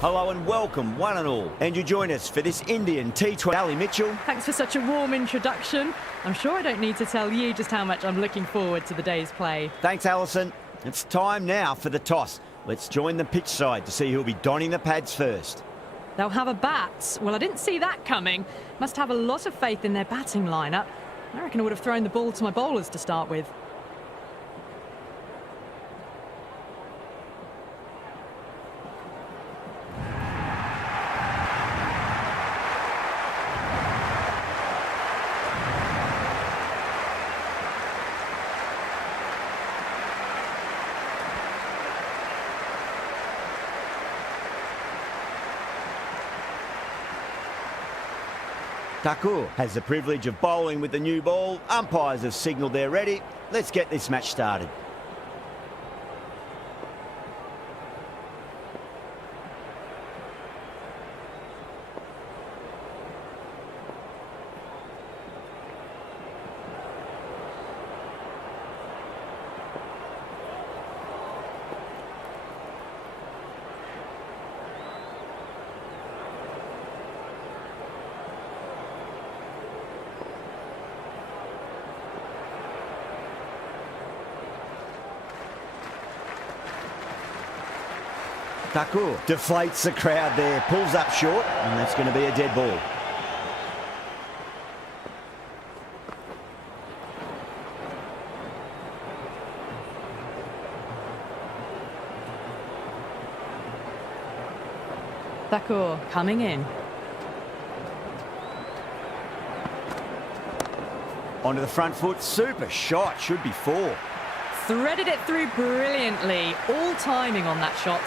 Hello and welcome, one and all. And you join us for this Indian T20. Ali Mitchell. Thanks for such a warm introduction. I'm sure I don't need to tell you just how much I'm looking forward to the day's play. Thanks, Alison. It's time now for the toss. Let's join the pitch side to see who'll be donning the pads first. They'll have a bat. Well, I didn't see that coming. Must have a lot of faith in their batting lineup. I reckon I would have thrown the ball to my bowlers to start with. Thakur has the privilege of bowling with the new ball. Umpires have signalled they're ready. Let's get this match started. Thakur deflates the crowd there, pulls up short, and that's going to be a dead ball. Thakur coming in. Onto the front foot, super shot, should be four. Threaded it through brilliantly, all timing on that shot.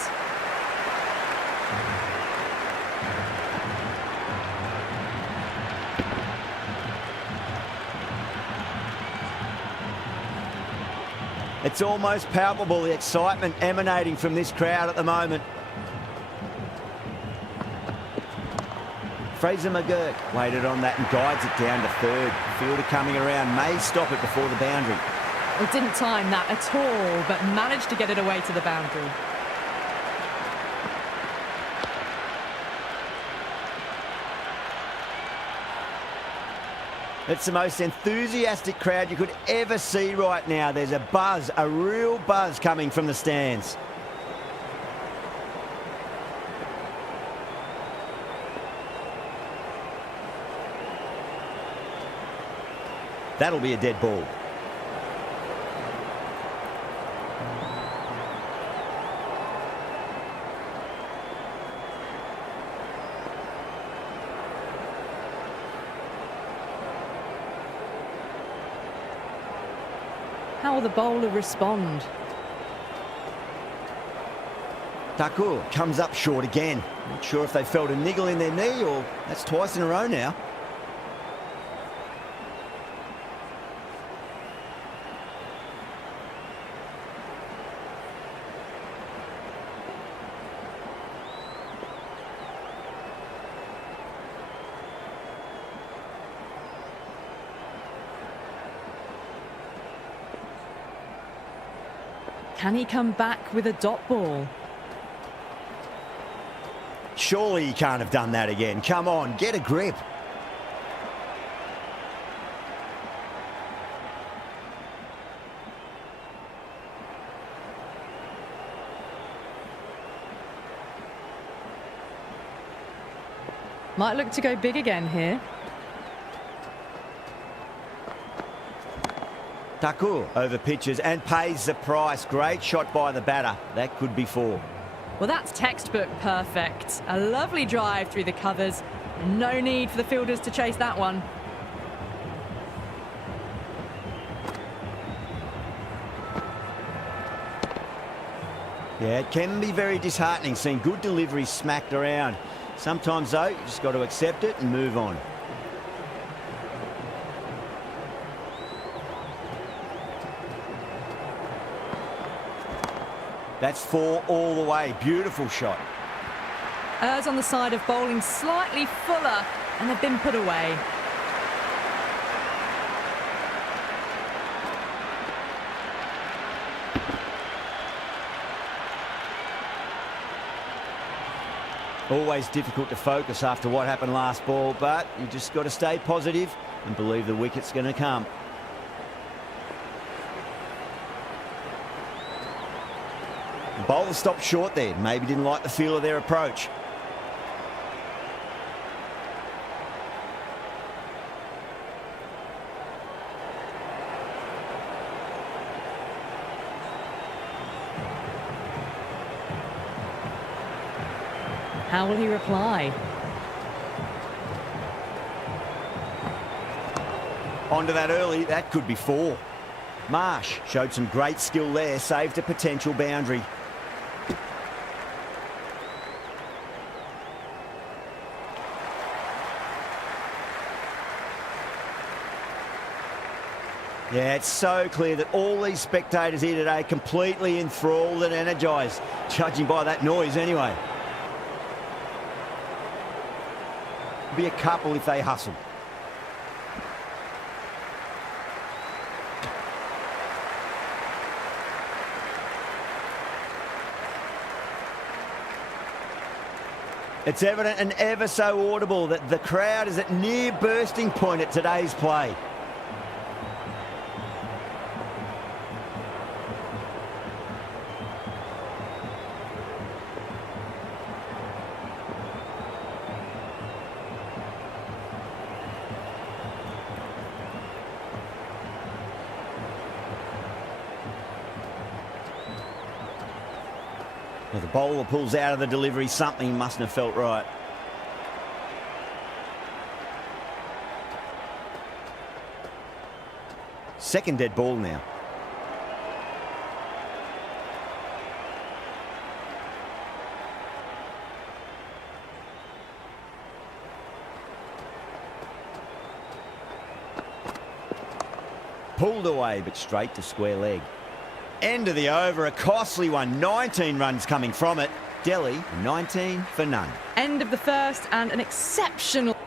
It's almost palpable, the excitement emanating from this crowd at the moment. Fraser McGurk waited on that and guides it down to third. Fielder coming around, may stop it before the boundary. It didn't time that at all, but managed to get it away to the boundary. It's the most enthusiastic crowd you could ever see right now. There's a buzz, a real buzz coming from the stands. That'll be a dead ball. How will the bowler respond? Thakur comes up short again. Not sure if they felt a niggle in their knee or that's twice in a row now. Can he come back with a dot ball? Surely he can't have done that again. Come on, get a grip. Might look to go big again here. Thakur over pitches and pays the price. Great shot by the batter. That could be four. Well, that's textbook perfect. A lovely drive through the covers. No need for the fielders to chase that one. Yeah, it can be very disheartening seeing good deliveries smacked around. Sometimes, though, you just got to accept it and move on. That's four all the way. Beautiful shot. Errs on the side of bowling slightly fuller, and they've been put away. Always difficult to focus after what happened last ball, but you just got to stay positive and believe the wicket's going to come. The bowler stopped short there. Maybe didn't like the feel of their approach. How will he reply? Onto that early, that could be 4. Marsh showed some great skill there, saved a potential boundary. Yeah, it's so clear that all these spectators here today completely enthralled and energised, judging by that noise anyway. Be a couple if they hustle. It's evident and ever so audible that the crowd is at near bursting point at today's play. Well, the bowler pulls out of the delivery. Something mustn't have felt right. Second dead ball now. Pulled away, but straight to square leg. End of the over, a costly one. 19 runs coming from it. Delhi, 19 for none. End of the first and an exceptional...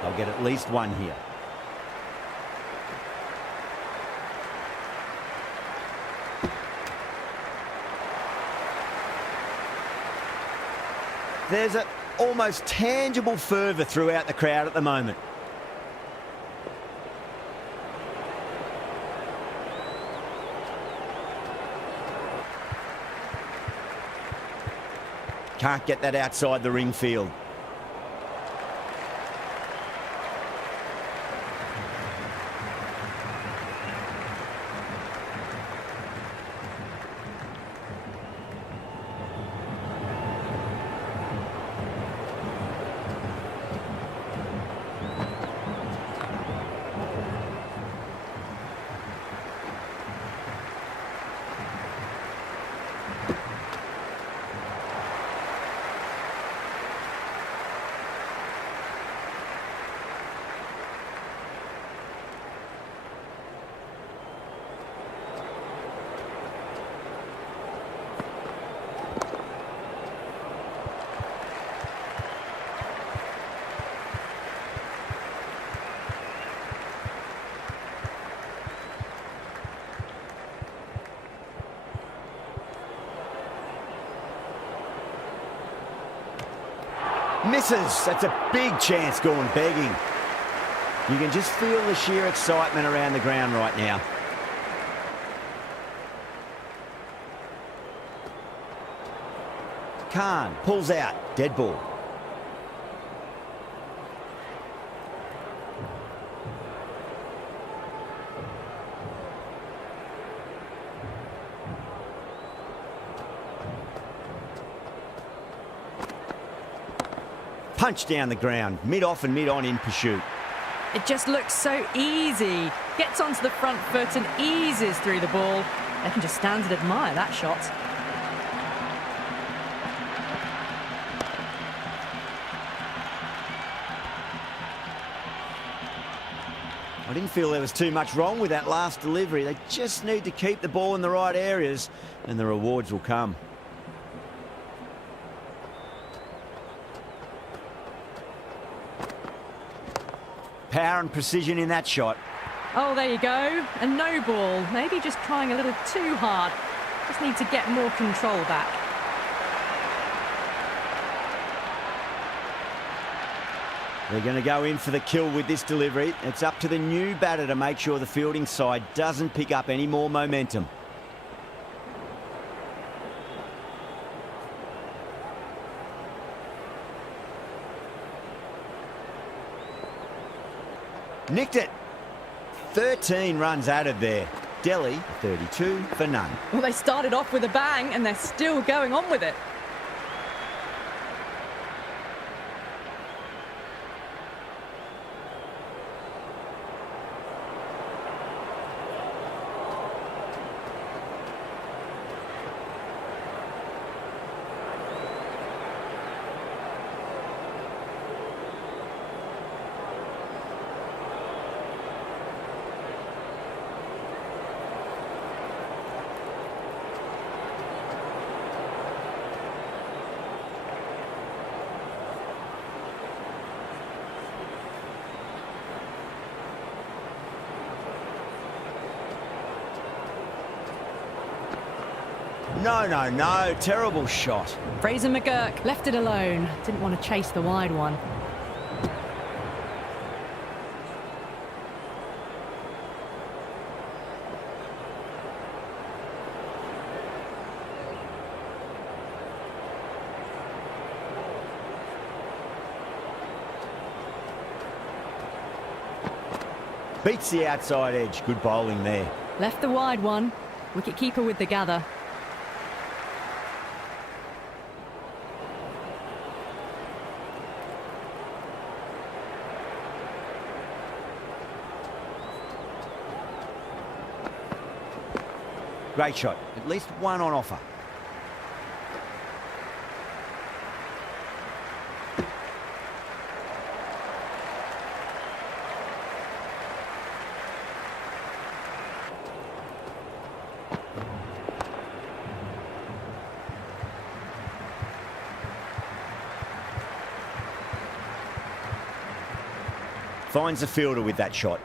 They'll get at least one here. There's an almost tangible fervour throughout the crowd at the moment. Can't get that outside the ring field. Misses. That's a big chance going begging. You can just feel the sheer excitement around the ground right now. Khan pulls out. Dead ball. Punch down the ground, mid-off and mid-on in pursuit. It just looks so easy. Gets onto the front foot and eases through the ball. They can just stand and admire that shot. I didn't feel there was too much wrong with that last delivery. They just need to keep the ball in the right areas and the rewards will come. Power and precision in that shot. Oh, there you go. A no ball. Maybe just trying a little too hard. Just need to get more control back. They're going to go in for the kill with this delivery. It's up to the new batter to make sure the fielding side doesn't pick up any more momentum. Nicked it. 13 runs added there. Delhi, 32 for none. Well, they started off with a bang and they're still going on with it. No. Terrible shot. Fraser McGurk left it alone. Didn't want to chase the wide one. Beats the outside edge. Good bowling there. Left the wide one. Wicket-keeper with the gather. Great shot. At least one on offer. Finds the fielder with that shot.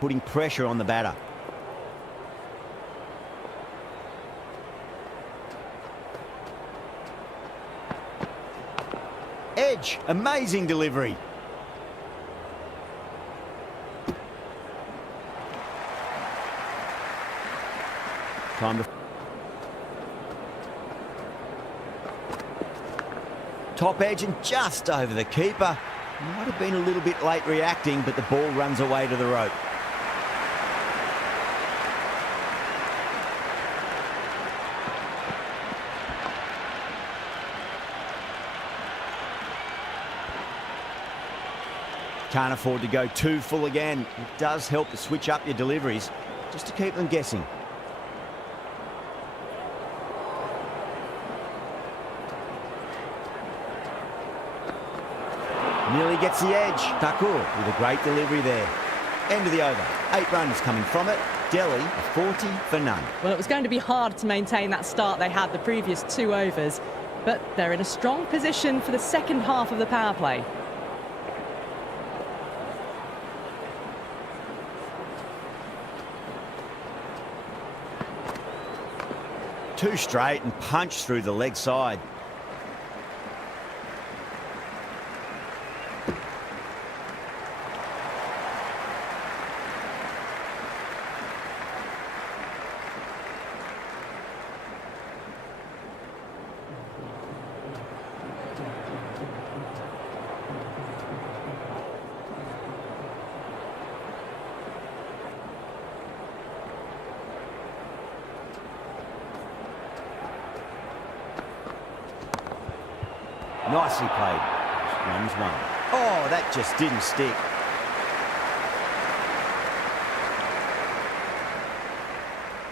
Putting pressure on the batter. Edge, amazing delivery. Time to... Top edge and just over the keeper. Might have been a little bit late reacting, but the ball runs away to the rope. Can't afford to go too full again. It does help to switch up your deliveries, just to keep them guessing. Nearly gets the edge. Thakur with a great delivery there. End of the over. 8 runs coming from it. Delhi, 40 for none. Well, it was going to be hard to maintain that start they had the previous 2 overs, but they're in a strong position for the second half of the power play. Two straight and punch through the leg side. Nicely played. Runs one. Oh, that just didn't stick.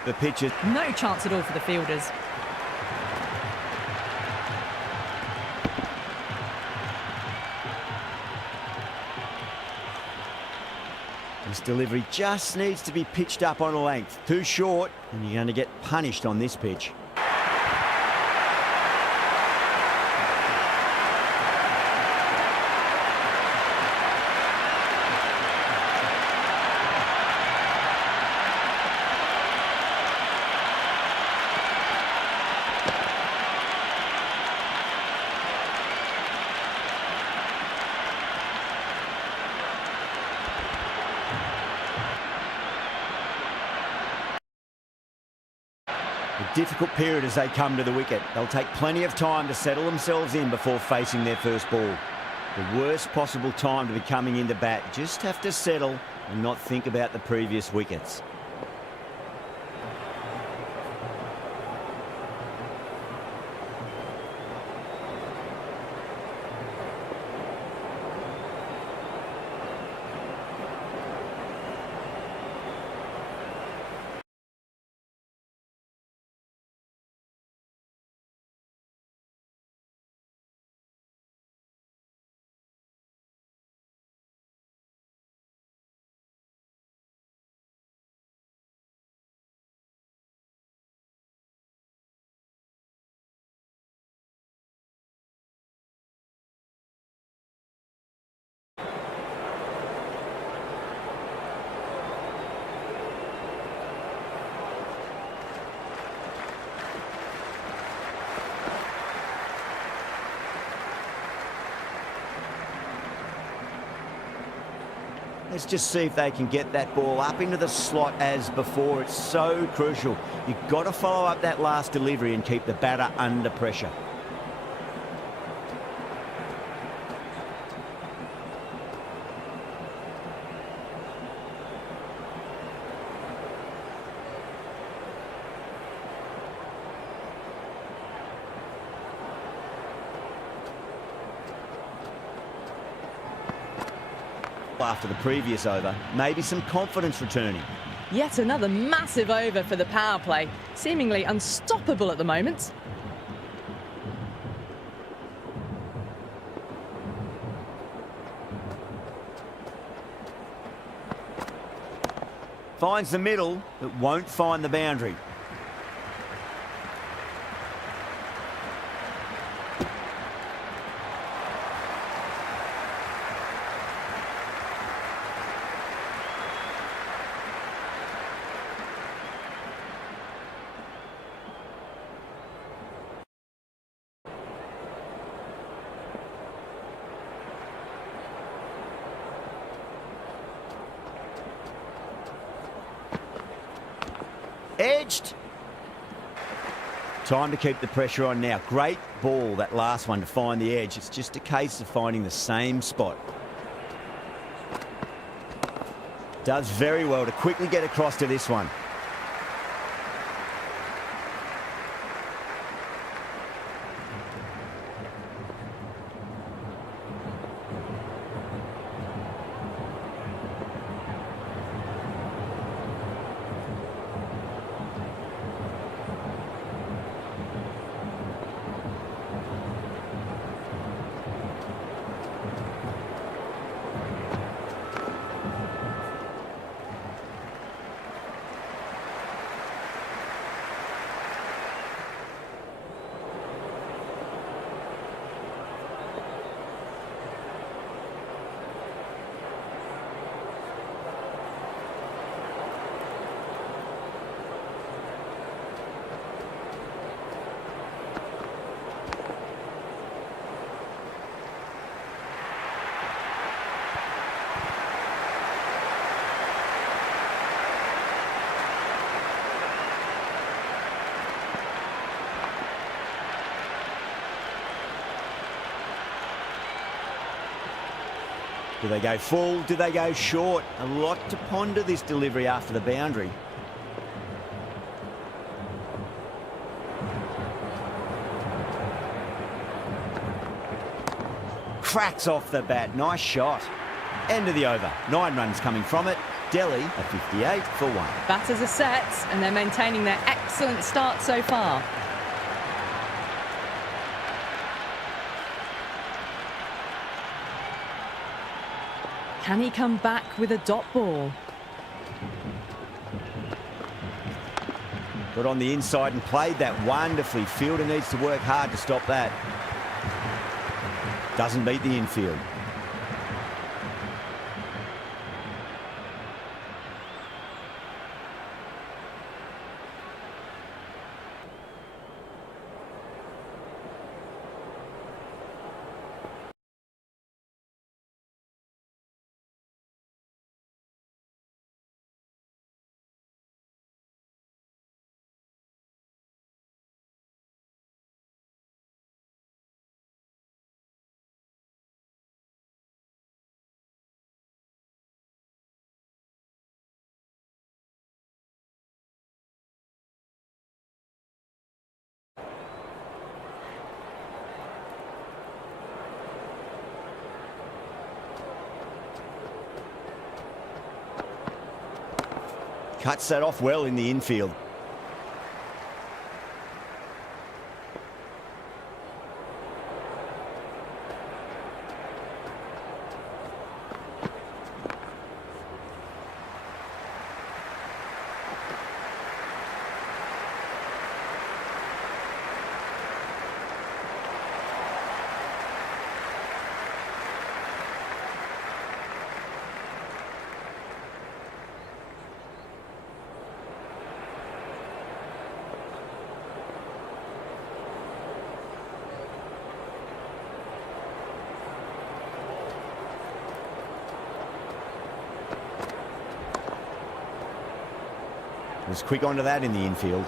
The pitch is... No chance at all for the fielders. This delivery just needs to be pitched up on a length. Too short, and you're going to get punished on this pitch. A difficult period as they come to the wicket. They'll take plenty of time to settle themselves in before facing their first ball. The worst possible time to be coming into bat. Just have to settle and not think about the previous wickets. Let's just see if they can get that ball up into the slot as before. It's so crucial. You've got to follow up that last delivery and keep the batter under pressure. After the previous over, maybe some confidence returning. Yet another massive over for the power play, seemingly unstoppable at the moment. Finds the middle, but won't find the boundary. Edged. Time to keep the pressure on now. Great ball, that last one, to find the edge. It's just a case of finding the same spot. Does very well to quickly get across to this one. Do they go full? Do they go short? A lot to ponder this delivery after the boundary. cracks off the bat. Nice shot. End of the over. 9 runs coming from it. Delhi a 58 for 1. Batters are set and they're maintaining their excellent start so far. Can he come back with a dot ball? Got on the inside and played that wonderfully. Fielder needs to work hard to stop that. Doesn't beat the infield. Cuts that off well in the infield. Was quick onto that in the infield.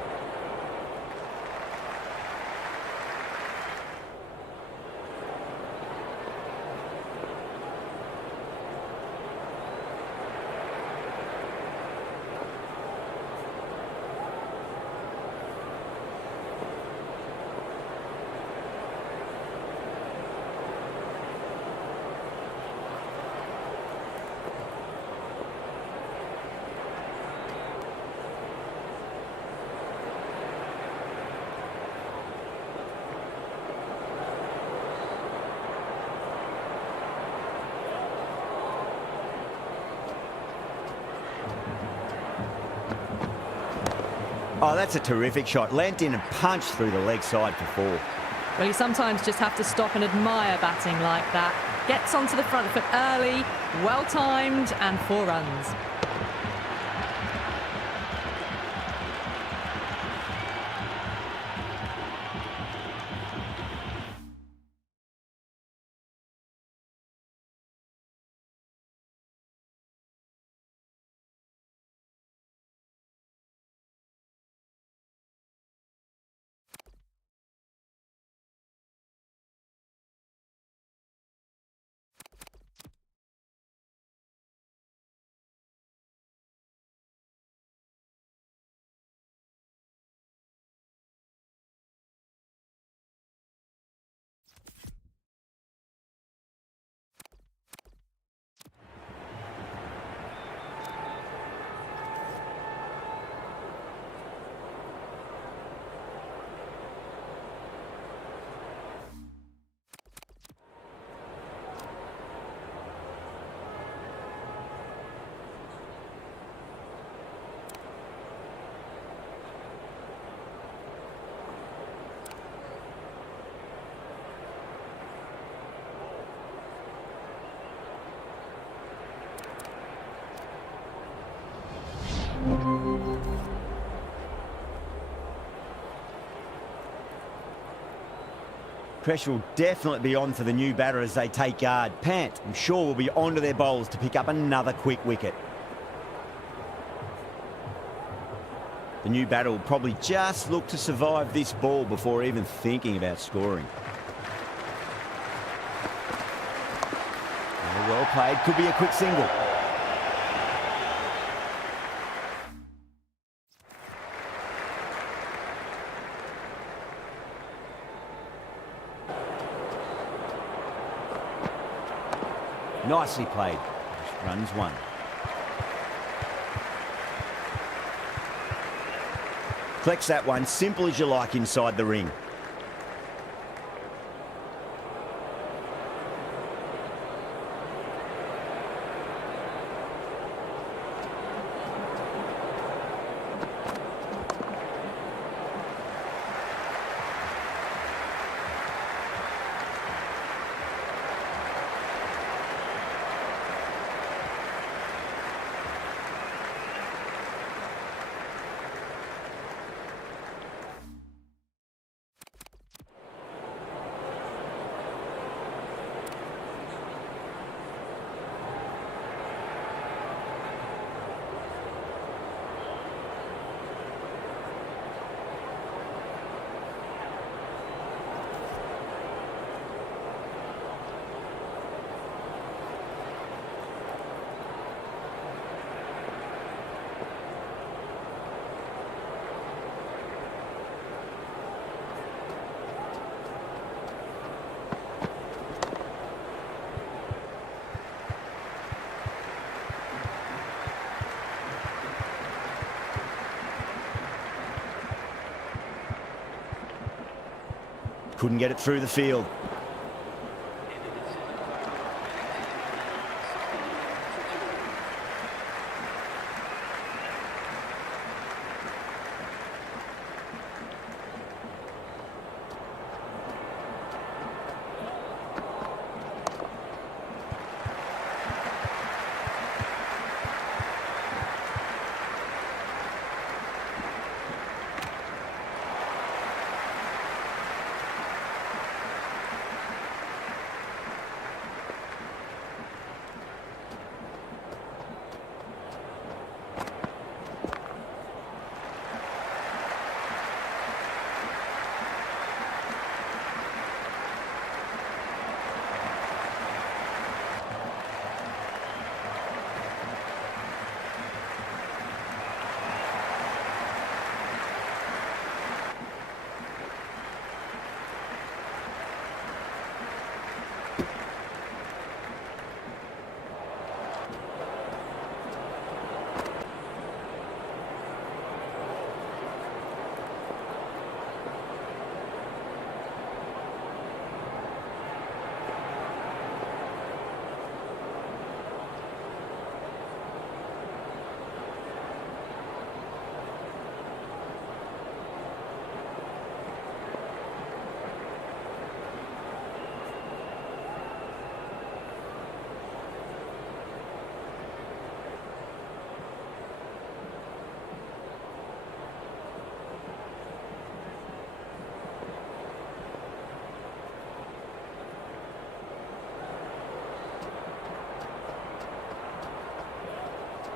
Oh, that's a terrific shot. Leant in and punched through the leg side for 4. Well, you sometimes just have to stop and admire batting like that. Gets onto the front foot early, well-timed, and 4 runs. Pressure will definitely be on for the new batter as they take guard. Pant, I'm sure, will be onto their bowls to pick up another quick wicket. The new batter will probably just look to survive this ball before even thinking about scoring. Well played, could be a quick single. Nicely played. Just runs one. Collects that one, simple as you like inside the ring. Couldn't get it through the field.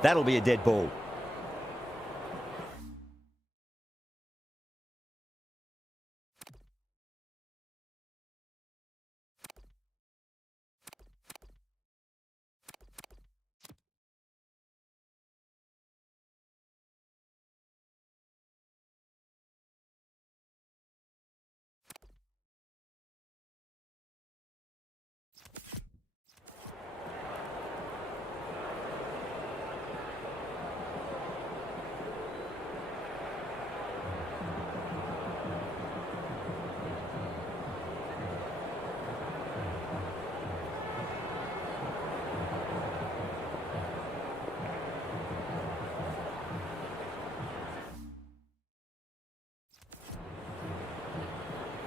That'll be a dead ball.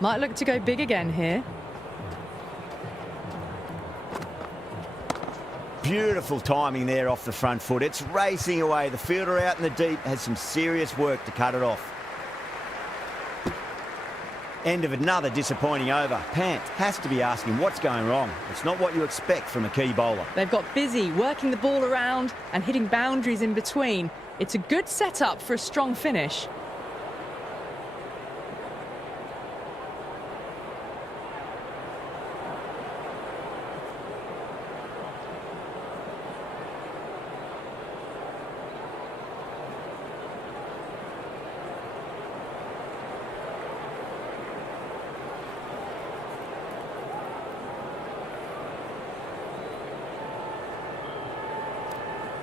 Might look to go big again here. Beautiful timing there off the front foot. It's racing away. The fielder out in the deep has some serious work to cut it off. End of another disappointing over. Pant has to be asking what's going wrong. It's not what you expect from a key bowler. They've got busy working the ball around and hitting boundaries in between. It's a good setup for a strong finish.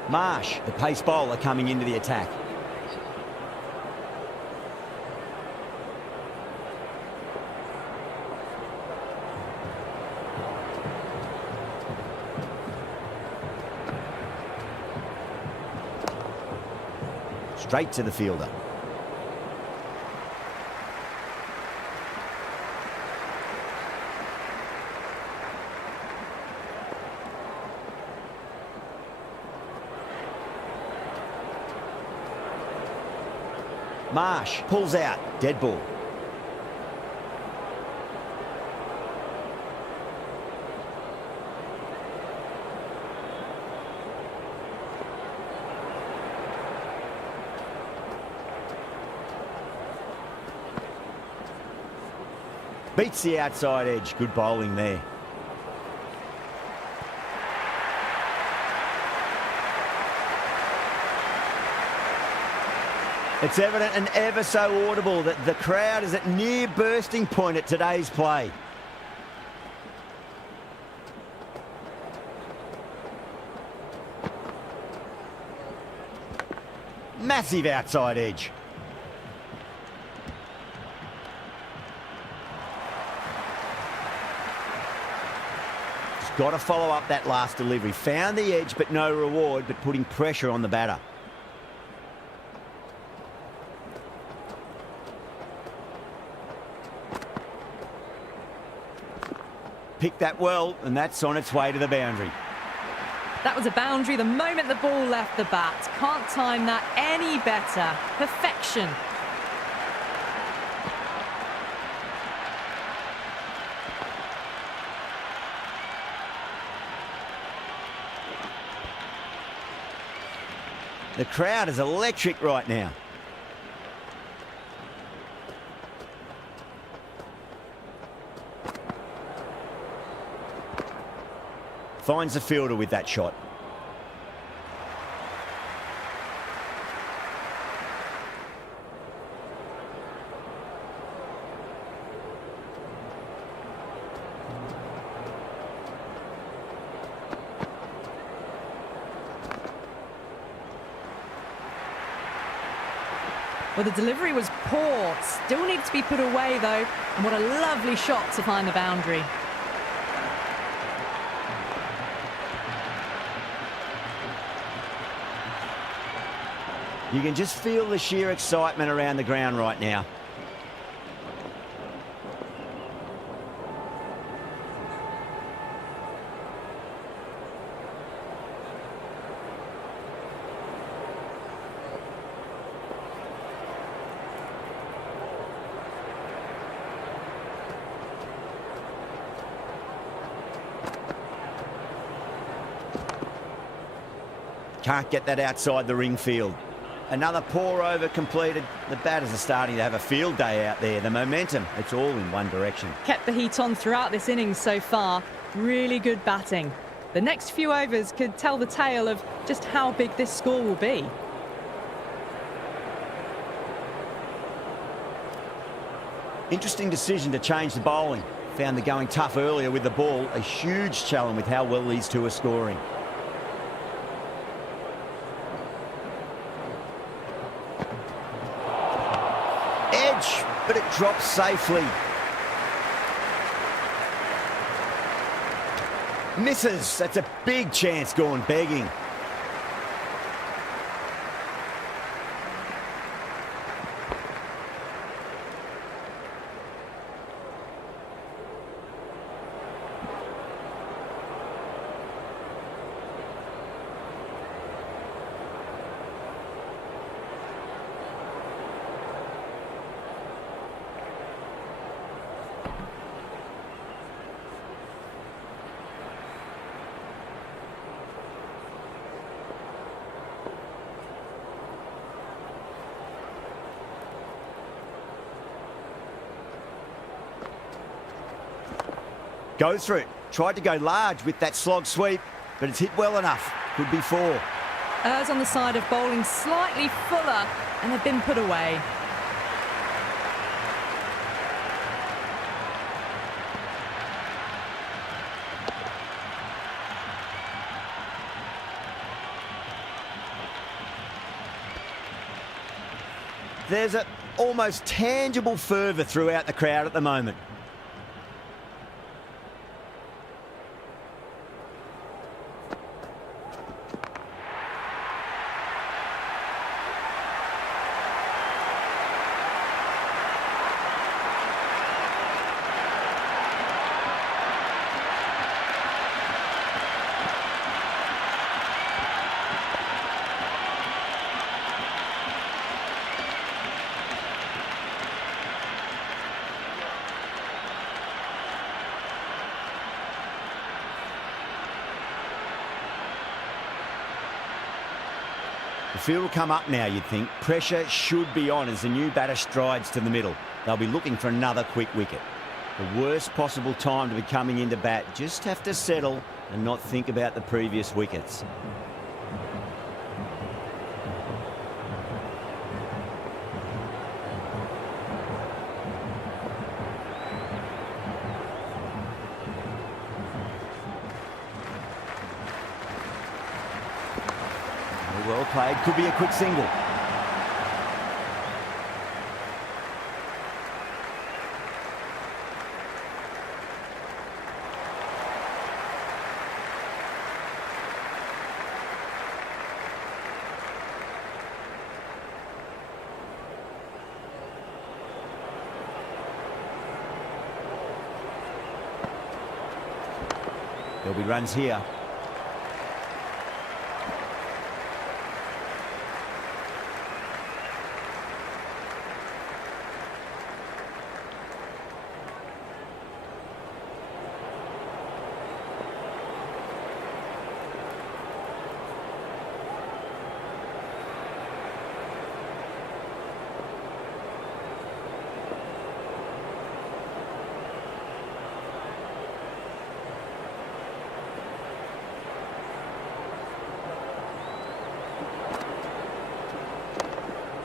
Marsh, the pace bowler, coming into the attack. Straight to the fielder. Marsh pulls out, dead ball. Beats the outside edge. Good bowling there. It's evident and ever so audible that the crowd is at near bursting point at today's play. Massive outside edge. Just got to follow up that last delivery. Found the edge but no reward, but putting pressure on the batter. Picked that well, and that's on its way to the boundary. That was a boundary the moment the ball left the bat. Can't time that any better. Perfection. The crowd is electric right now. Finds the fielder with that shot. Well, the delivery was poor. Still needs to be put away, though. And what a lovely shot to find the boundary. You can just feel the sheer excitement around the ground right now. Can't get that outside the ring field. Another poor over completed. The batters are starting to have a field day out there. The momentum, it's all in one direction. Kept the heat on throughout this innings so far. Really good batting. The next few overs could tell the tale of just how big this score will be. Interesting decision to change the bowling. Found the going tough earlier with the ball. A huge challenge with how well these two are scoring. But it drops safely. Misses. That's a big chance gone begging. Goes through it. Tried to go large with that slog sweep, but it's hit well enough. Could be four. Errs on the side of bowling slightly fuller, and they've been put away. There's an almost tangible fervour throughout the crowd at the moment. The field will come up now, you'd think. Pressure should be on as the new batter strides to the middle. They'll be looking for another quick wicket. The worst possible time to be coming into bat. Just have to settle and not think about the previous wickets. Well played, could be a quick single. There'll be runs here.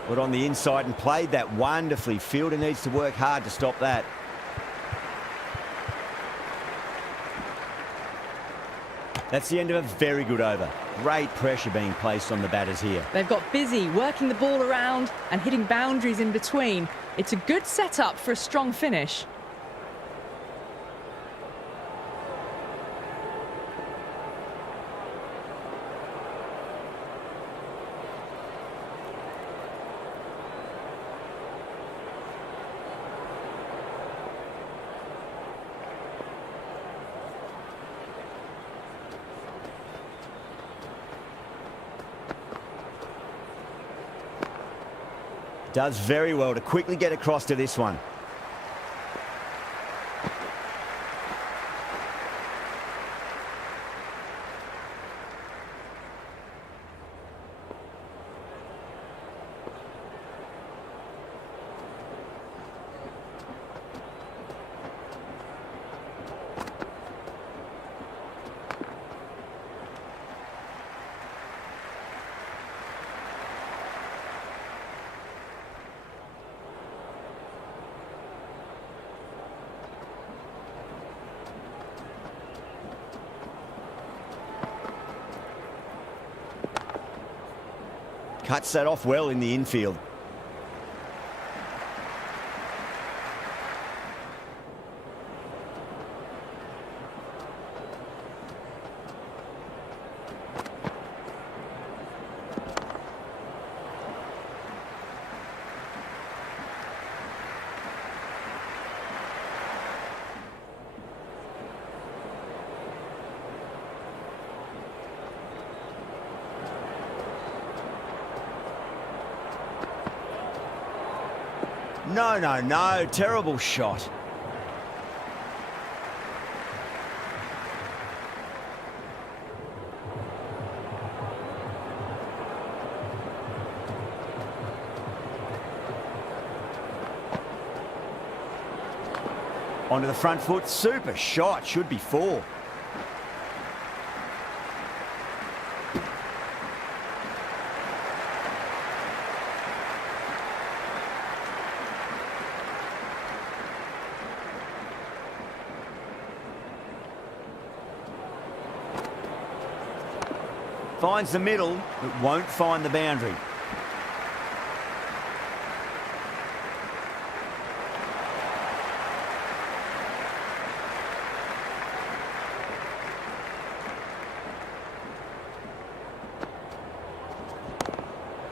Got on the inside and played that wonderfully. Fielder needs to work hard to stop that. That's the end of a very good over. Great pressure being placed on the batters here. They've got busy working the ball around and hitting boundaries in between. It's a good setup for a strong finish. Does very well to quickly get across to this one. Cuts that off well in the infield. No, no, no. Terrible shot. Onto the front foot. Super shot. Should be 4. Finds the middle, but won't find the boundary.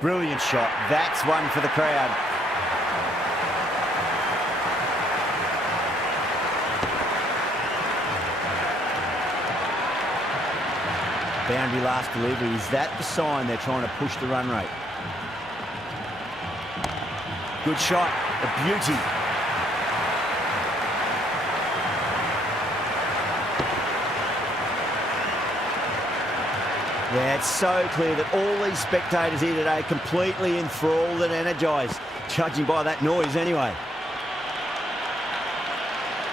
Brilliant shot. That's one for the crowd. Boundary last delivery. Is that the sign they're trying to push the run rate? Good shot. A beauty. Yeah, it's so clear that all these spectators here today completely enthralled and energised, judging by that noise anyway.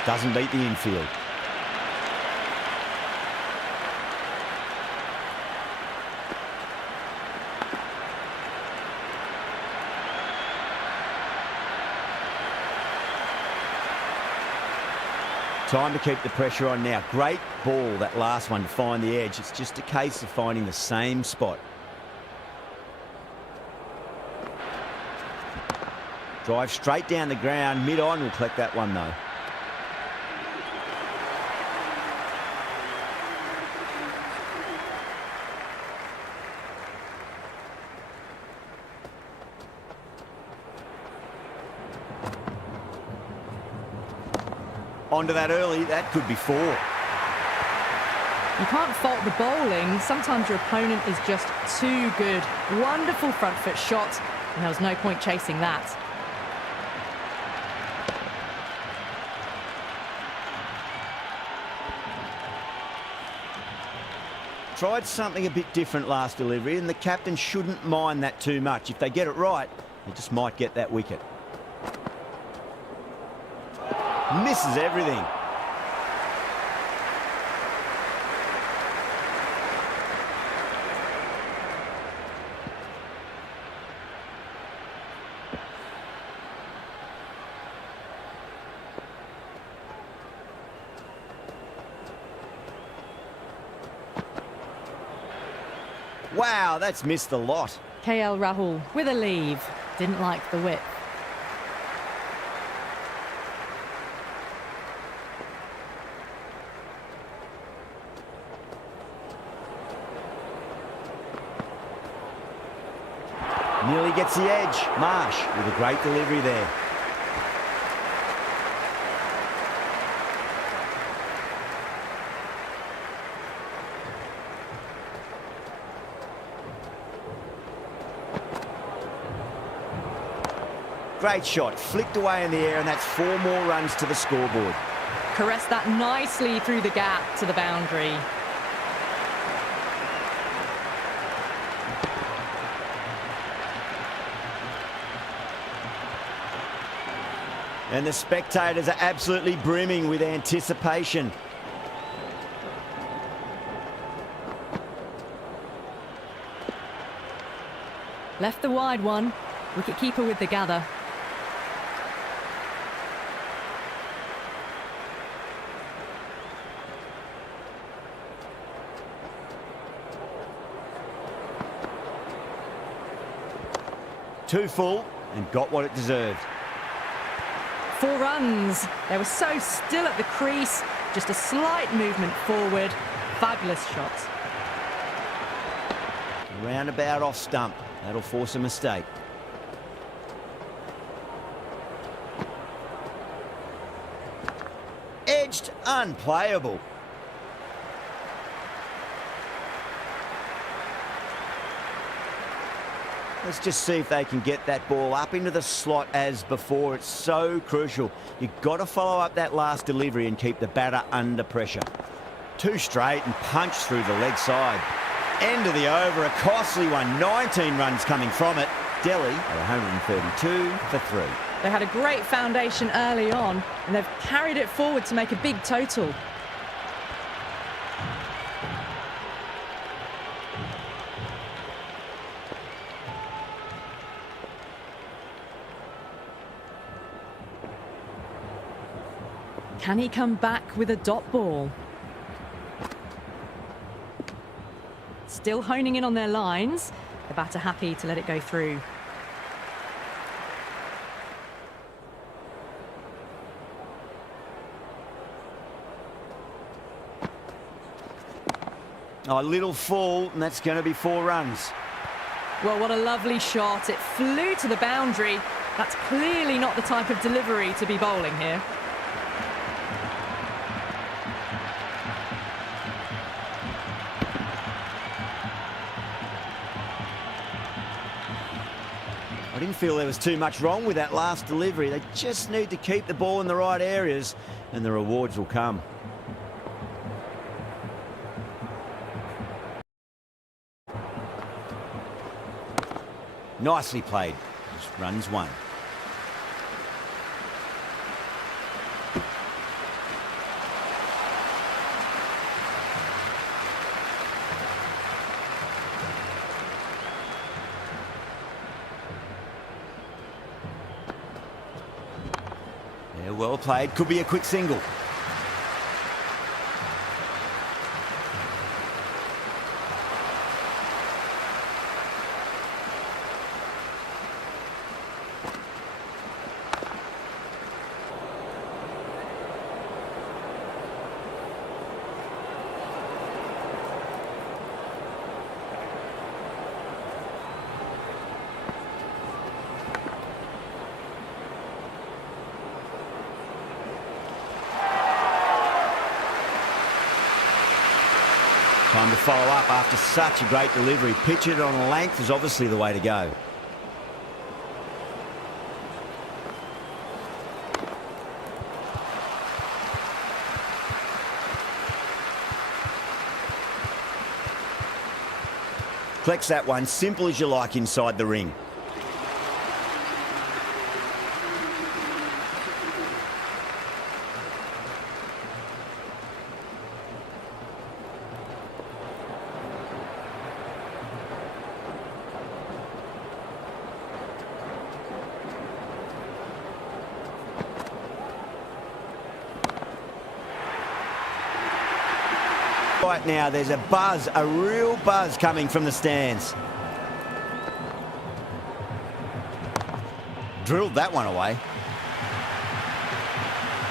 Doesn't beat the infield. Time to keep the pressure on now. Great ball, that last one, to find the edge. It's just a case of finding the same spot. Drive straight down the ground. Mid-on will collect that one, though. Onto that early, that could be 4. You can't fault the bowling. Sometimes your opponent is just too good. Wonderful front foot shot, and there was no point chasing that. Tried something a bit different last delivery, and the captain shouldn't mind that too much. If they get it right, they just might get that wicket. Misses everything. Wow, that's missed a lot. KL Rahul with a leave. Didn't like the width. Nearly gets the edge. Marsh with a great delivery there. Great shot, flicked away in the air, and that's 4 more runs to the scoreboard. Caressed that nicely through the gap to the boundary. And the spectators are absolutely brimming with anticipation. Left the wide one. Wicket-keeper with the gather. Too full and got what it deserved. 4 runs. They were so still at the crease. Just a slight movement forward. Fabulous shot. Roundabout off stump. That'll force a mistake. Edged, unplayable. Let's just see if they can get that ball up into the slot as before. It's so crucial. You've got to follow up that last delivery and keep the batter under pressure. 2 straight and punch through the leg side. End of the over, a costly one. 19 runs coming from it. Delhi at 132 for 3. They had a great foundation early on, and they've carried it forward to make a big total. Can he come back with a dot ball? Still honing in on their lines. The batter happy to let it go through. Oh, a little full, and that's going to be 4 runs. Well, what a lovely shot. It flew to the boundary. That's clearly not the type of delivery to be bowling here. I didn't feel there was too much wrong with that last delivery. They just need to keep the ball in the right areas and the rewards will come. Nicely played. Just runs one. Yeah, well played. Could be a quick single. Time to follow up after such a great delivery. Pitch it on a length is obviously the way to go. Collects that one, simple as you like inside the ring. Right now, there's a buzz, a real buzz coming from the stands. Drilled that one away.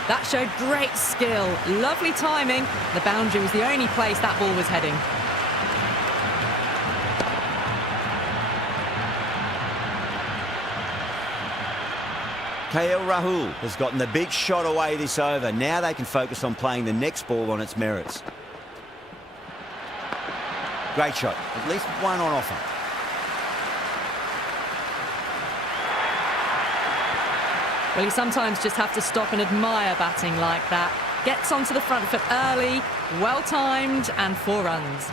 That showed great skill. Lovely timing. The boundary was the only place that ball was heading. KL Rahul has gotten the big shot away this over. Now they can focus on playing the next ball on its merits. Great shot. At least one on offer. Well, you sometimes just have to stop and admire batting like that. Gets onto the front foot early, well timed, and 4 runs.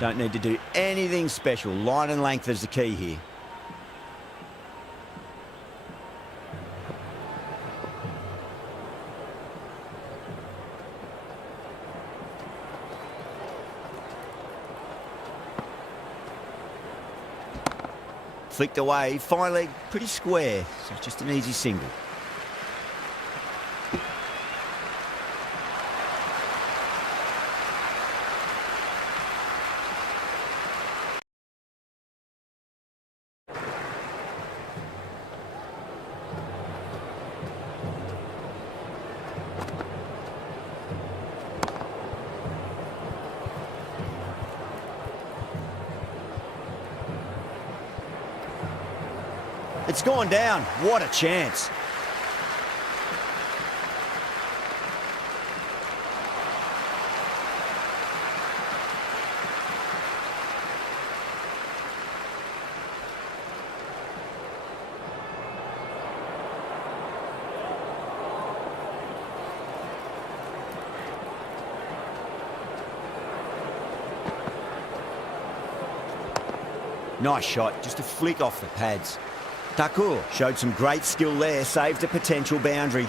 Don't need to do anything special. Line and length is the key here. Flicked away, finally pretty square, so it's just an easy single. It's gone down. What a chance. Nice shot, just a flick off the pads. Thakur showed some great skill there, saved a potential boundary.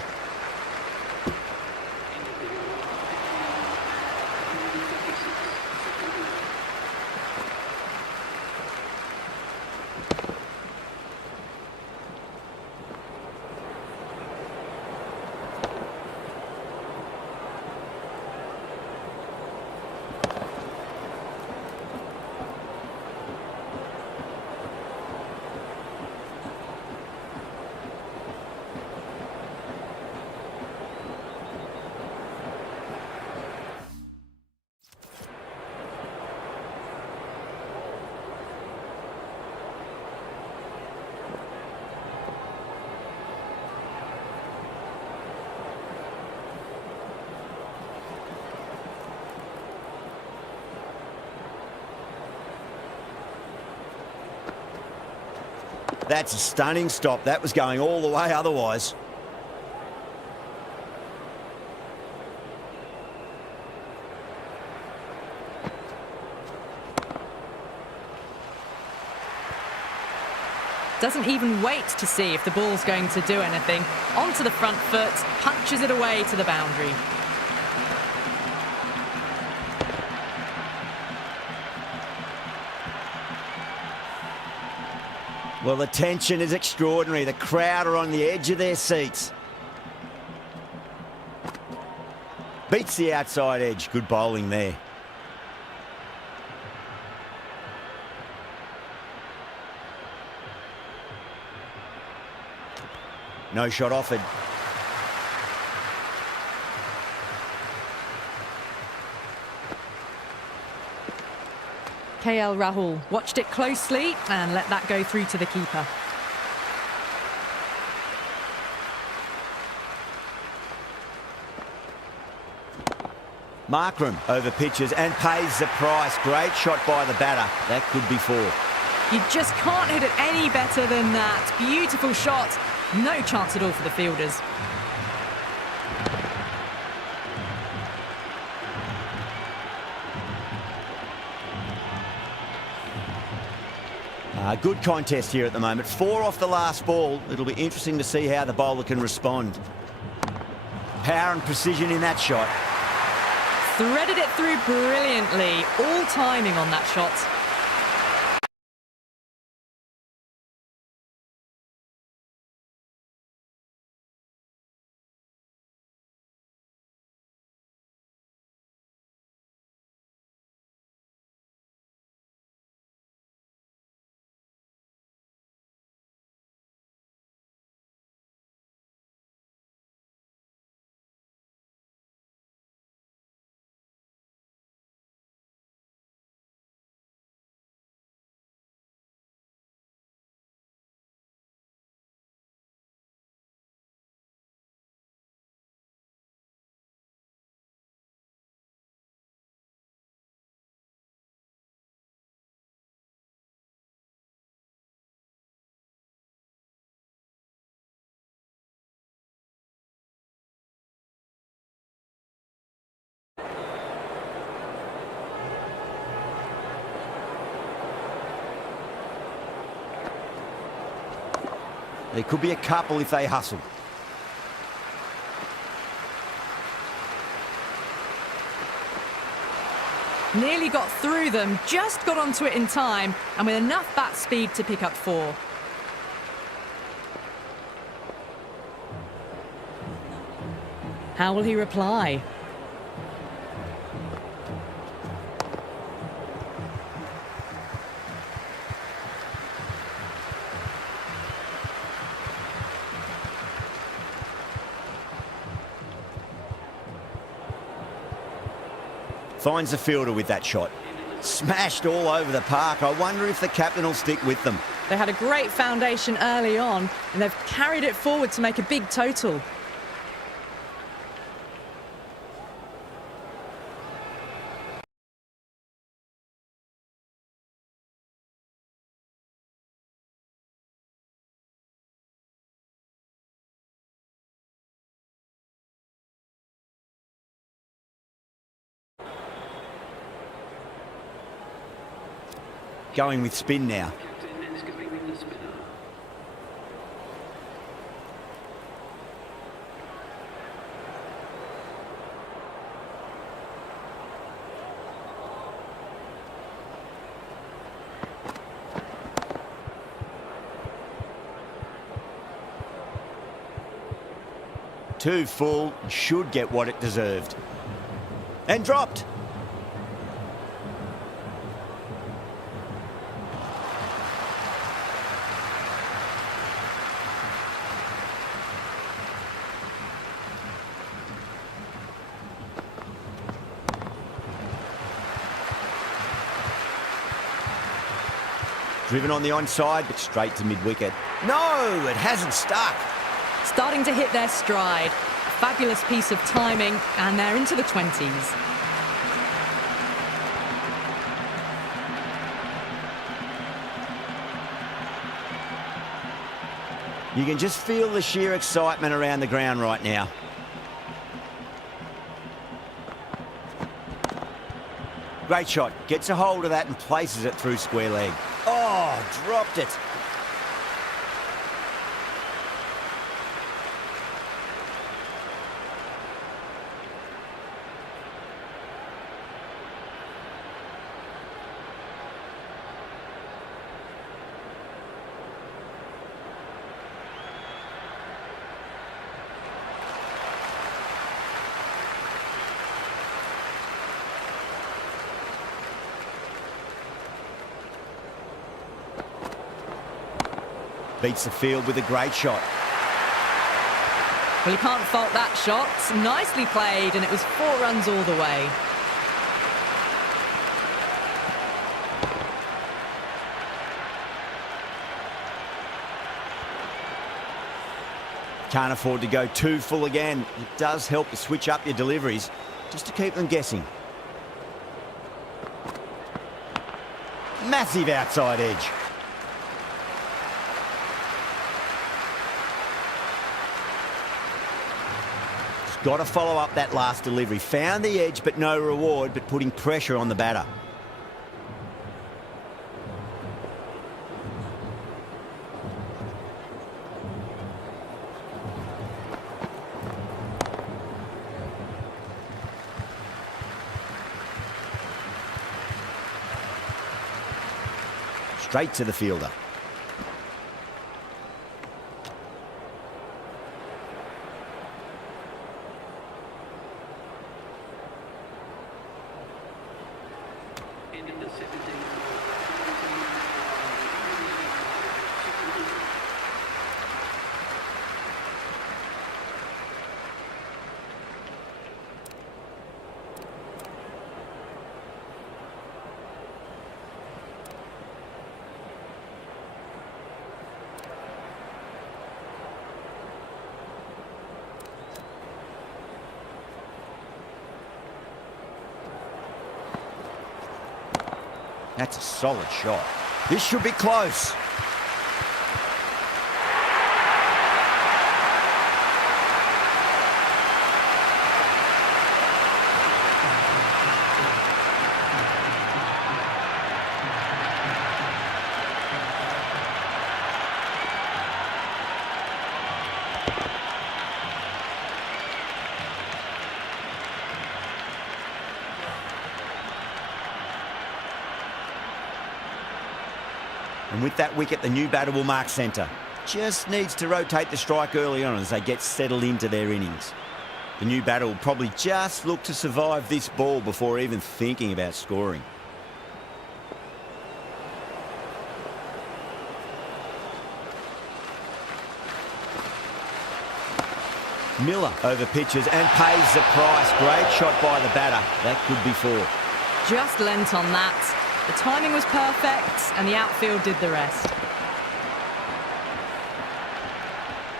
That's a stunning stop. That was going all the way otherwise. Doesn't even wait to see if the ball's going to do anything. Onto the front foot, punches it away to the boundary. Well, the tension is extraordinary. The crowd are on the edge of their seats. Beats the outside edge. Good bowling there. No shot offered. KL Rahul watched it closely and let that go through to the keeper. Markram over pitches and pays the price. Great shot by the batter. That could be four. You just can't hit it any better than that. Beautiful shot. No chance at all for the fielders. Good contest here at the moment. 4 off the last ball. It'll be interesting to see how the bowler can respond. Power and precision in that shot. Threaded it through brilliantly. All timing on that shot. There could be a couple if they hustle. Nearly got through them, just got onto it in time, and with enough bat speed to pick up 4. How will he reply? Finds the fielder with that shot. Smashed all over the park. I wonder if the captain will stick with them. They had a great foundation early on, and they've carried it forward to make a big total. Going with spin now. Too full, should get what it deserved. And dropped. Driven on the onside, but straight to mid-wicket. No, it hasn't stuck. Starting to hit their stride. A fabulous piece of timing, and they're into the 20s. You can just feel the sheer excitement around the ground right now. Great shot. Gets a hold of that and places it through square leg. Oh, dropped it. Beats the field with a great shot. Well, you can't fault that shot. Nicely played, and it was 4 runs all the way. Can't afford to go too full again. It does help to switch up your deliveries, just to keep them guessing. Massive outside edge. Got to follow up that last delivery. Found the edge, but no reward, but putting pressure on the batter. Straight to the fielder. That's a solid shot. This should be close. And with that wicket, the new batter will mark centre. Just needs to rotate the strike early on as they get settled into their innings. The new batter will probably just look to survive this ball before even thinking about scoring. Miller over pitches and pays the price. Great shot by the batter. That could be 4. Just lent on that. The timing was perfect, and the outfield did the rest.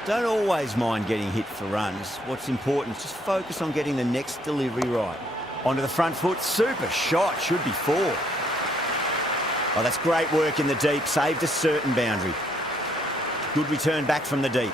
Don't always mind getting hit for runs. What's important is just focus on getting the next delivery right. Onto the front foot. Super shot. Should be 4. Oh, that's great work in the deep. Saved a certain boundary. Good return back from the deep.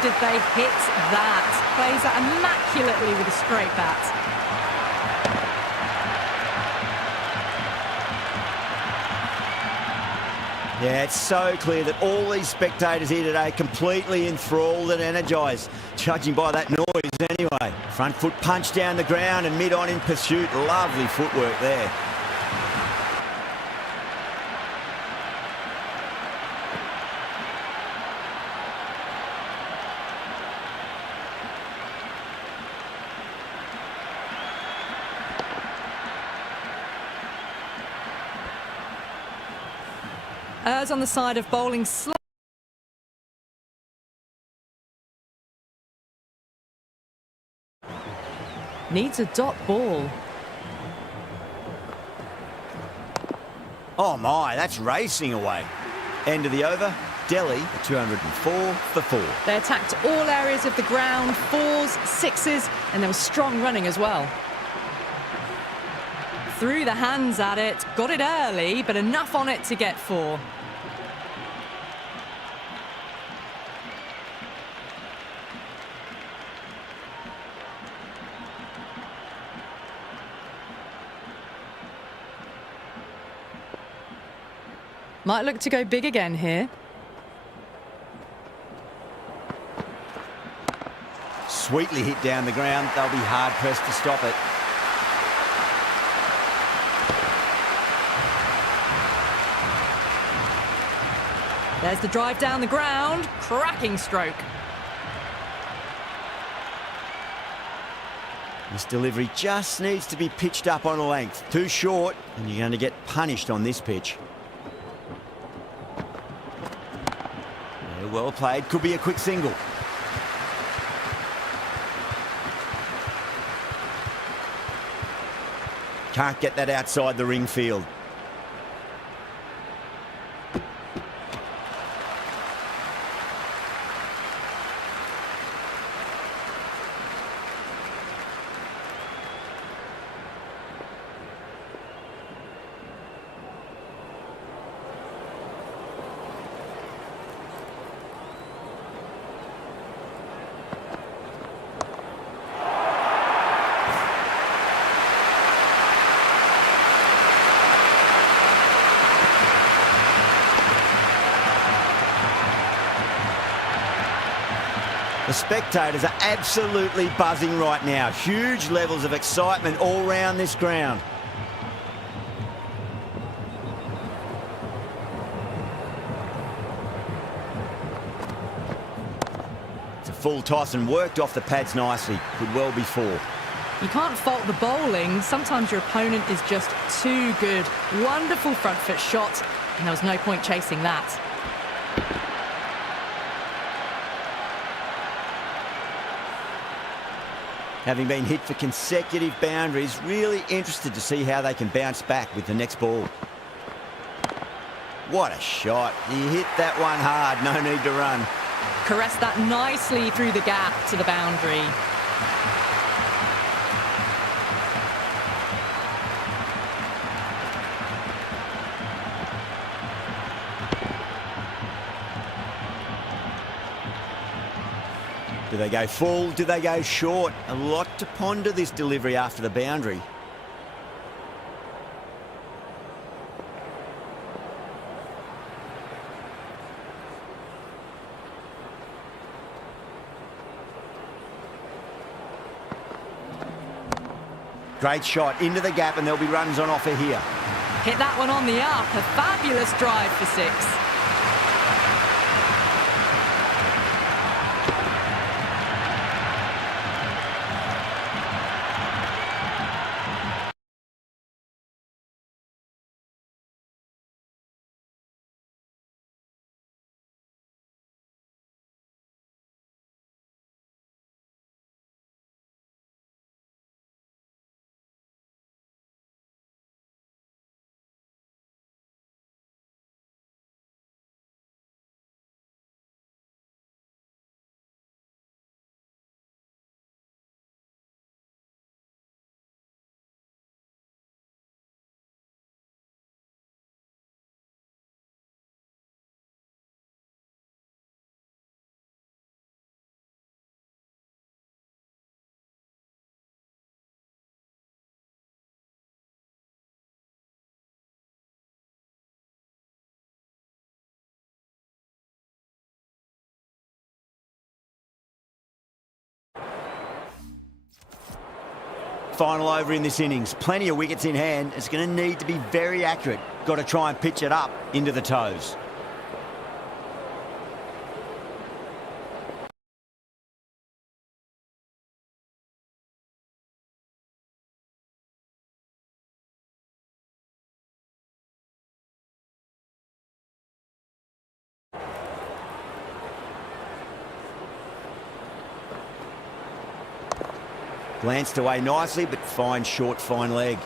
Did they hit that? Plays that immaculately with a straight bat. Yeah, it's so clear that all these spectators here today completely enthralled and energised, judging by that noise anyway. Front foot punch down the ground and mid-on in pursuit. Lovely footwork there. Errs on the side of bowling slow. Needs a dot ball. Oh my, that's racing away. End of the over, Delhi 204 for 4. They attacked all areas of the ground, 4s, 6s, and there was strong running as well. Threw the hands at it, got it early, but enough on it to get 4. Might look to go big again here. Sweetly hit down the ground. They'll be hard-pressed to stop it. There's the drive down the ground. Cracking stroke. This delivery just needs to be pitched up on a length. Too short, and you're going to get punished on this pitch. Well played. Could be a quick single. Can't get that outside the ring field. The spectators are absolutely buzzing right now. Huge levels of excitement all around this ground. It's a full toss and worked off the pads nicely. Could well be 4. You can't fault the bowling. Sometimes your opponent is just too good. Wonderful front foot shot, and there was no point chasing that. Having been hit for consecutive boundaries, really interested to see how they can bounce back with the next ball. What a shot. He hit that one hard, no need to run. Caressed that nicely through the gap to the boundary. Do they go full? Do they go short? A lot to ponder this delivery after the boundary. Great shot into the gap, and there'll be runs on offer here. Hit that one on the up. A fabulous drive for 6. Final over in this innings. Plenty of wickets in hand. It's going to need to be very accurate. Got to try and pitch it up into the toes. Glanced away nicely, but fine short, fine leg.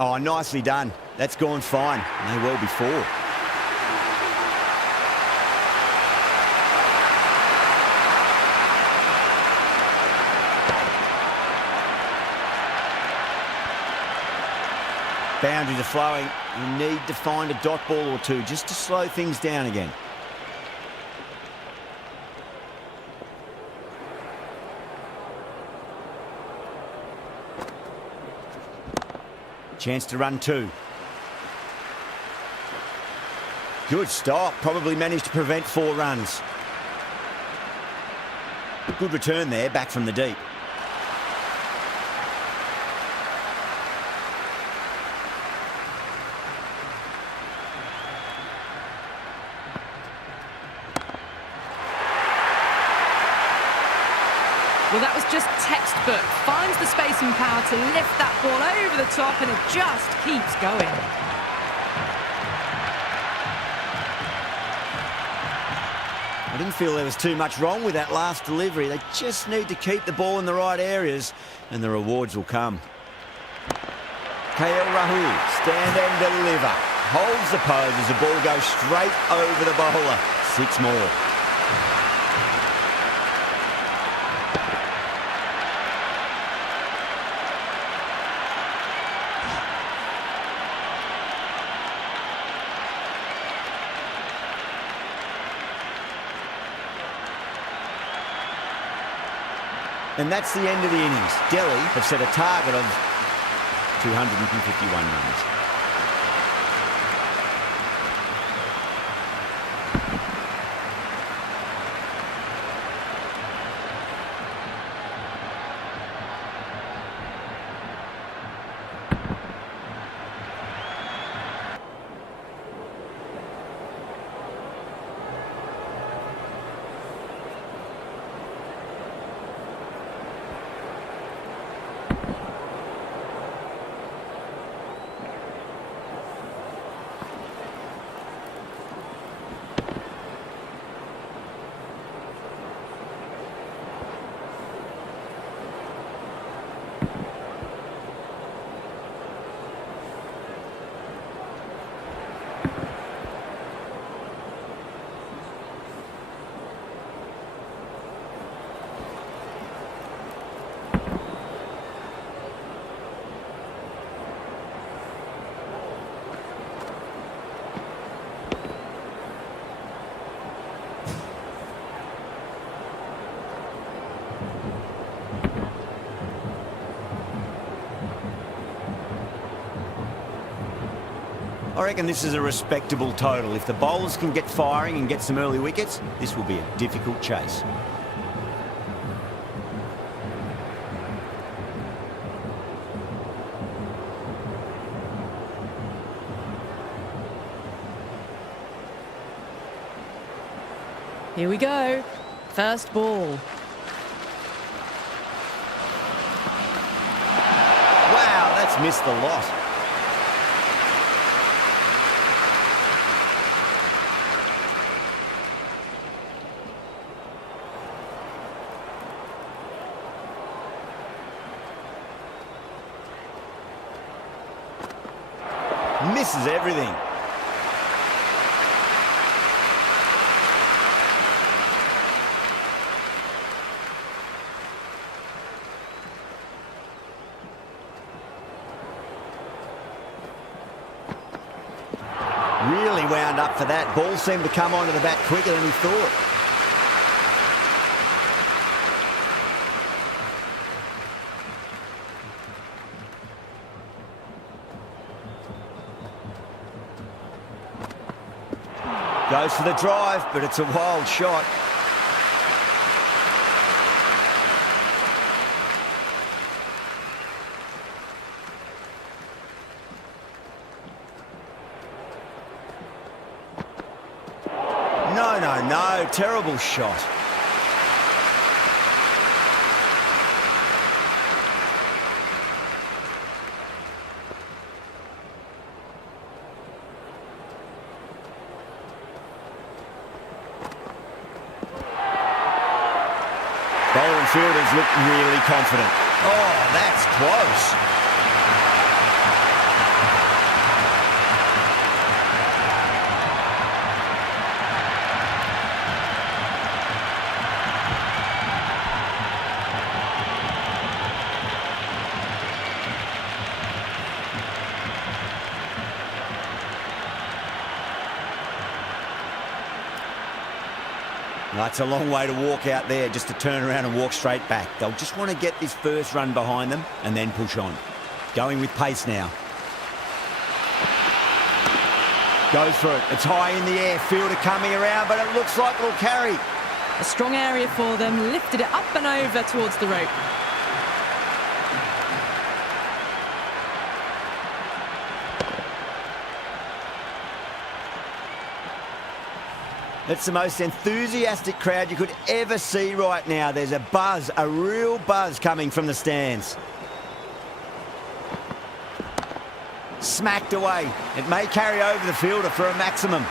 Oh, nicely done. That's gone fine. May well be 4. Boundaries are flowing. You need to find a dot ball or two just to slow things down again. Chance to run 2. Good stop. Probably managed to prevent 4 runs. Good return there, back from the deep. Well, that was just textbook. Finds the space and power to lift that ball over the top, and it just keeps going. I didn't feel there was too much wrong with that last delivery. They just need to keep the ball in the right areas, and the rewards will come. KL Rahul, stand and deliver. Holds the pose as the ball goes straight over the bowler. 6 more. And that's the end of the innings. Delhi have set a target of 251 runs. I reckon this is a respectable total. If the bowlers can get firing and get some early wickets, this will be a difficult chase. Here we go. First ball. Wow, that's missed the lot. Misses everything. Really wound up for that. Ball seemed to come onto the bat quicker than he thought. Goes for the drive, but it's a wild shot. No, terrible shot. Bowler and fielders look really confident. Oh, that's close. That's a long way to walk out there, just to turn around and walk straight back. They'll just want to get this first run behind them and then push on. Going with pace now. Goes for it. It's high in the air. Fielder coming around, but it looks like it'll carry. A strong area for them, lifted it up and over towards the rope. It's the most enthusiastic crowd you could ever see right now. There's a buzz, a real buzz coming from the stands. Smacked away. It may carry over the fielder for a maximum.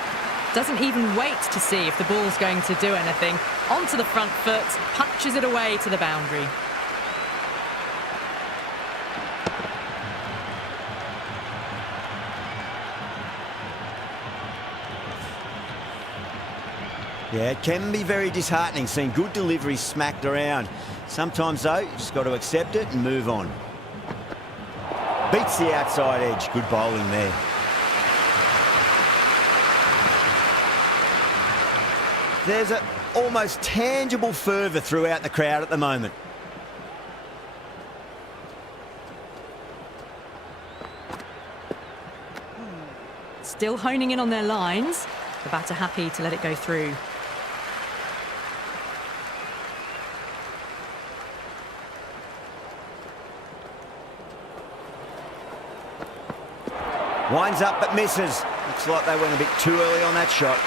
Doesn't even wait to see if the ball's going to do anything. Onto the front foot, punches it away to the boundary. Yeah, it can be very disheartening seeing good deliveries smacked around. Sometimes, though, you just got to accept it and move on. Beats the outside edge. Good bowling there. There's an almost tangible fervour throughout the crowd at the moment. Still honing in on their lines. The batter happy to let it go through. Winds up but misses. Looks like they went a bit too early on that shot.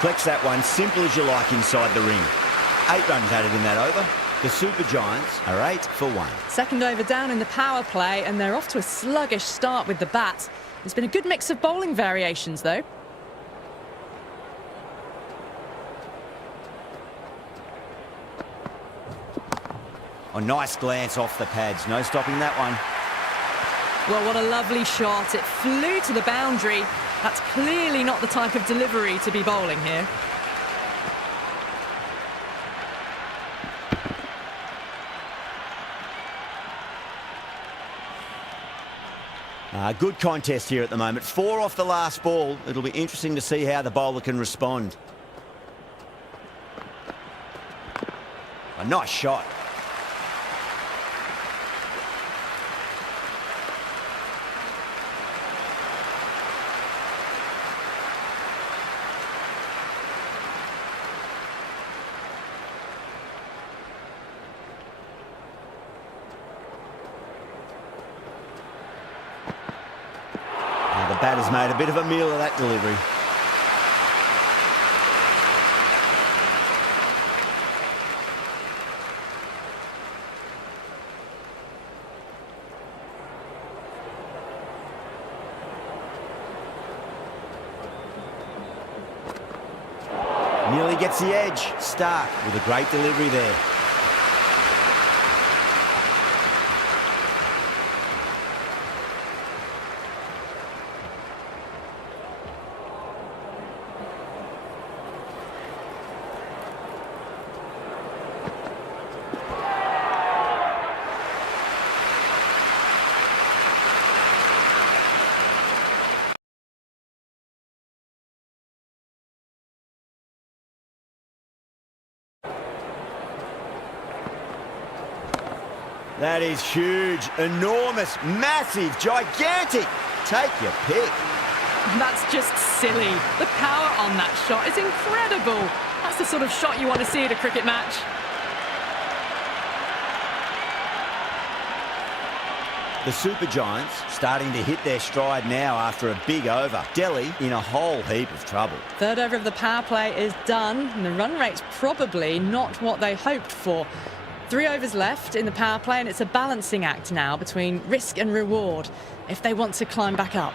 Flex that one, simple as you like inside the ring. 8 runs added in that over. The Super Giants are 8 for 1. Second over down in the power play, and they're off to a sluggish start with the bat. There's been a good mix of bowling variations, though. A nice glance off the pads. No stopping that one. Well, what a lovely shot. It flew to the boundary. That's clearly not the type of delivery to be bowling here. Good contest here at the moment. 4 off the last ball. It'll be interesting to see how the bowler can respond. A nice shot. The batter's made a bit of a meal of that delivery. Nearly gets the edge. Stark with a great delivery there. That is huge, enormous, massive, gigantic. Take your pick. That's just silly. The power on that shot is incredible. That's the sort of shot you want to see at a cricket match. The Super Giants starting to hit their stride now after a big over. Delhi in a whole heap of trouble. Third over of the power play is done, and the run rate's probably not what they hoped for. 3 overs left in the power play, and it's a balancing act now between risk and reward if they want to climb back up.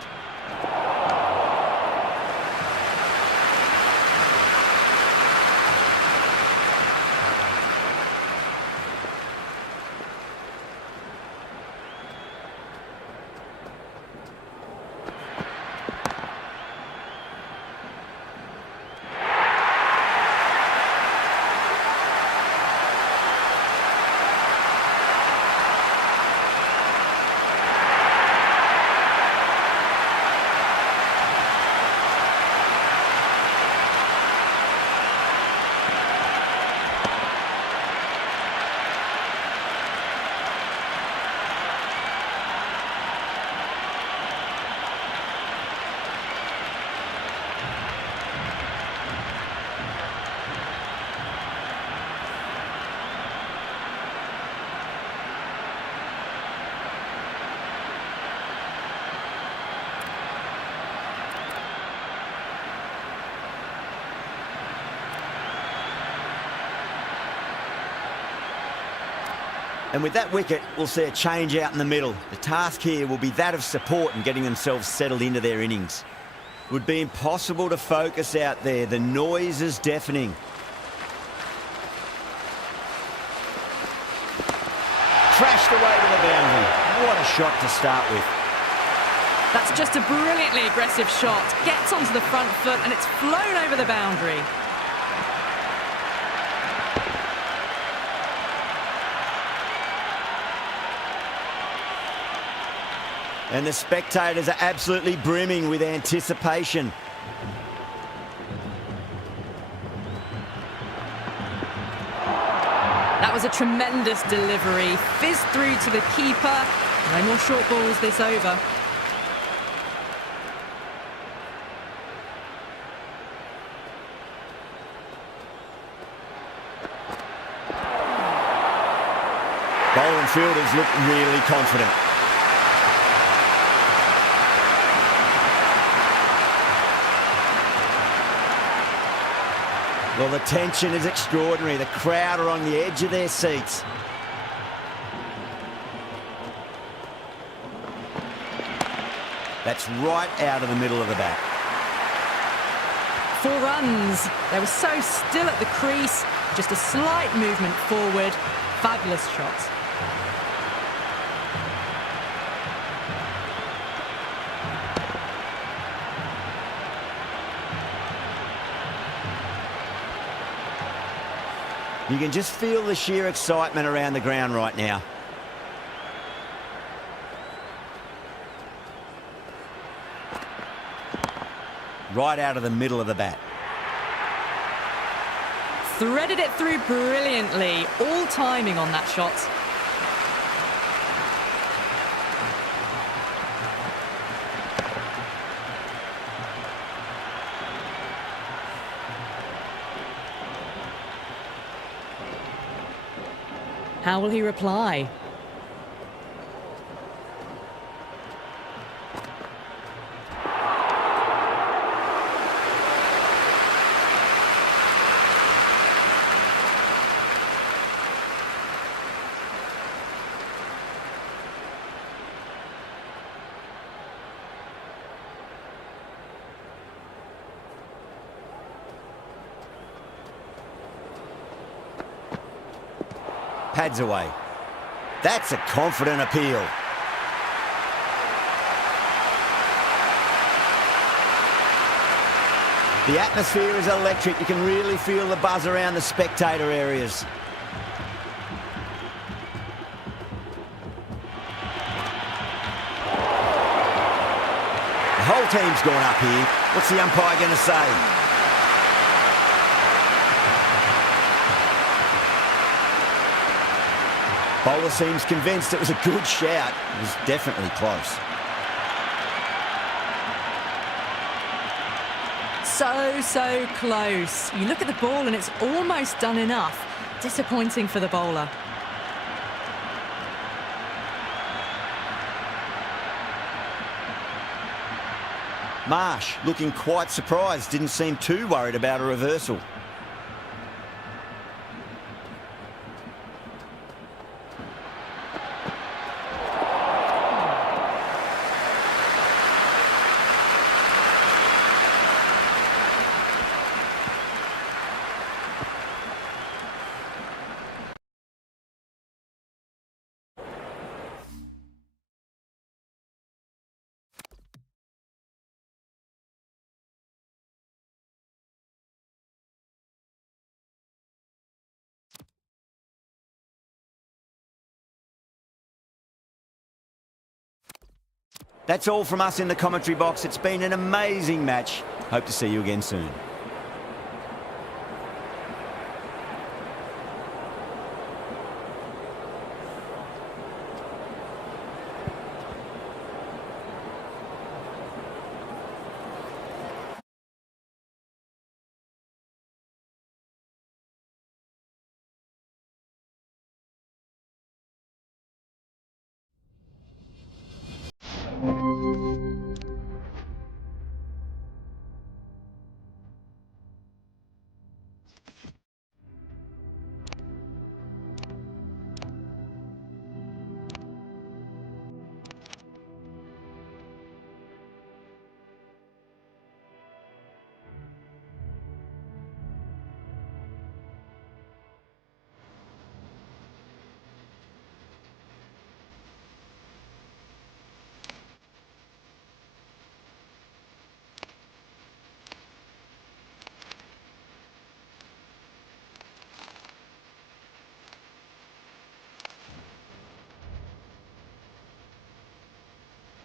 And with that wicket, we'll see a change out in the middle. The task here will be that of support and getting themselves settled into their innings. It would be impossible to focus out there. The noise is deafening. Crashed away to the boundary. What a shot to start with. That's just a brilliantly aggressive shot. Gets onto the front foot and it's flown over the boundary. And the spectators are absolutely brimming with anticipation. That was a tremendous delivery. Fizzed through to the keeper. No more short balls this over. Bowling fielders look really confident. Well, the tension is extraordinary. The crowd are on the edge of their seats. That's right out of the middle of the bat. 4 runs. They were so still at the crease. Just a slight movement forward. Fabulous shots. You can just feel the sheer excitement around the ground right now. Right out of the middle of the bat. Threaded it through brilliantly. All timing on that shot. How will he reply? Pads away. That's a confident appeal. The atmosphere is electric. You can really feel the buzz around the spectator areas. The whole team's gone up here. What's the umpire going to say? Bowler seems convinced it was a good shout. It was definitely close. So close. You look at the ball and it's almost done enough. Disappointing for the bowler. Marsh looking quite surprised. Didn't seem too worried about a reversal. That's all from us in the commentary box. It's been an amazing match. Hope to see you again soon.